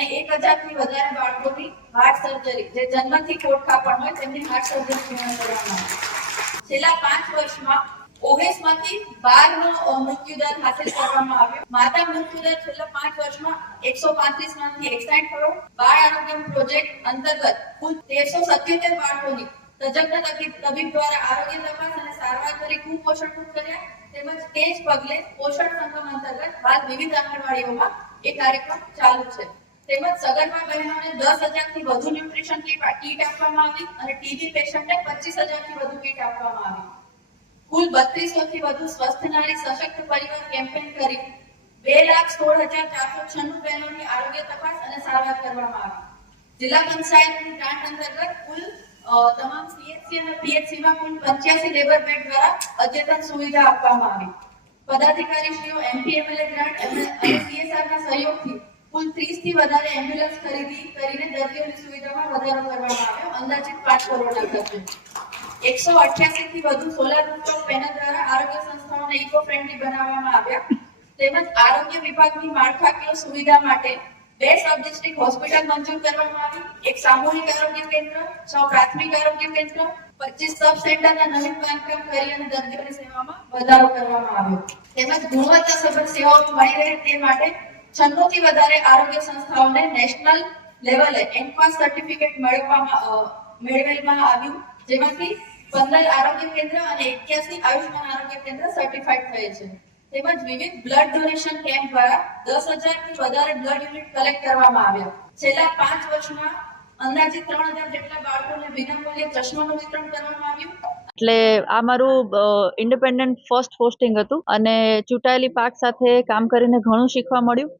અને 1000થી વધારે બાળકોની હાર્ટ સર્જરી જે જન્મથી ખોડખાપણ હોય તેમની હાર્ટ સર્જરી પૂર્ણ કરવામાં આવી। છેલ્લા 5 વર્ષમાં 19 માંથી 12નો મૃત્યુદર હાંસલ કરવામાં આવ્યો। માતા મૃત્યુદર છેલ્લા 5 વર્ષમાં 135 માંથી 61 કરોડ। બાળ આરોગ્ય પ્રોજેક્ટ અંતર્ગત કુલ 1377 બાળકોની તજજ્ઞ તબીબ દ્વારા આરોગ્ય તપાસ અને સારવાર કરી કુપોષણ મુક્ત કર્યા। તેમજ તે જ પગલે પોષણ સંગમ અંતર્ગત હાલ વિવિધ આંગણવાડીઓમાં એ કાર્યક્રમ ચાલુ છે। તેમજ સગર્ભા બહેનોને 10,000થી વધુ ન્યુટ્રિશન કીટ આપવામાં આવી અને ટીબી પેશન્ટને 25,000થી વધુ કીટ આપવામાં આવી। કુલ 3200થી વધુ સ્વસ્થ નારી સશક્ત પરિવાર કેમ્પેઈન કરી 2,16,496 બહેનોની આરોગ્ય તપાસ અને સારવાર કરવામાં આવી। જિલ્લા પંચાયતની ગ્રાન્ટ અંતર્ગત કુલ તમામ સીએચસી અને પીએચસીમાં કુલ 85 લેબર બેડ દ્વારા અદ્યતન સુવિધા આપવામાં આવી। પદાધિકારીશ્રીઓ એમપીએમએલએ ગ્રાન્ટ અને સીએસઆરના સહયોગથી કુલ 30થી વધારે એમ્બ્યુલન્સ ખરીદી કરીને દર્દીઓની સુવિધામાં વધારો કરવામાં આવ્યો। અંદાજિત 5 કરોડના ખર્ચે 188થી વધુ સોલાર રૂફટોપ પેનલ દ્વારા આરોગ્ય સંસ્થાઓને ઇકો ફ્રેન્ડલી બનાવવામાં આવ્યા। તેમજ આરોગ્ય વિભાગની માળખાકીય સુવિધા માટે 2 સબ ડિસ્ટ્રિક્ટ હોસ્પિટલ મંજૂર કરવામાં આવી। એક સામૂહિક આરોગ્ય કેન્દ્ર, 6 પ્રાથમિક આરોગ્ય કેન્દ્ર, 25 સબ સેન્ટરના નવીન બાંધકામ કરી અને દર્દીઓની સેવામાં વધારો કરવામાં આવ્યો। તેમજ ગુણવત્તાસભર સેવાઓ મળી રહે તે માટે 96થી વધારે આરોગ્ય સંસ્થાઓને નેશનલ લેવલે એનપાસ સર્ટિફિકેટ મેળવવામાં આવ્યું, જેમાંથી 15 આરોગ્ય કેન્દ્ર અને 81 આયુષ્માન આરોગ્ય કેન્દ્ર સર્ટિફાઈડ થયેલ છે। તેમજ વિવિધ બ્લડ ડોનેશન કેમ્પ દ્વારા 10,000થી વધારે બ્લડ યુનિટ કલેક્ટ કરવામાં આવ્યા। છેલ્લા 5 વર્ષમાં અંદાજિત 3,000 જેટલા બાળકોને વિનામૂલ્યે ચશ્માનું વિતરણ કરવામાં આવ્યું। એટલે આ મારું ઇન્ડિપેન્ડન્ટ ફર્સ્ટ પોસ્ટિંગ હતું અને ચૂંટાયેલી પાક સાથે કામ કરીને ઘણું શીખવા મળ્યું।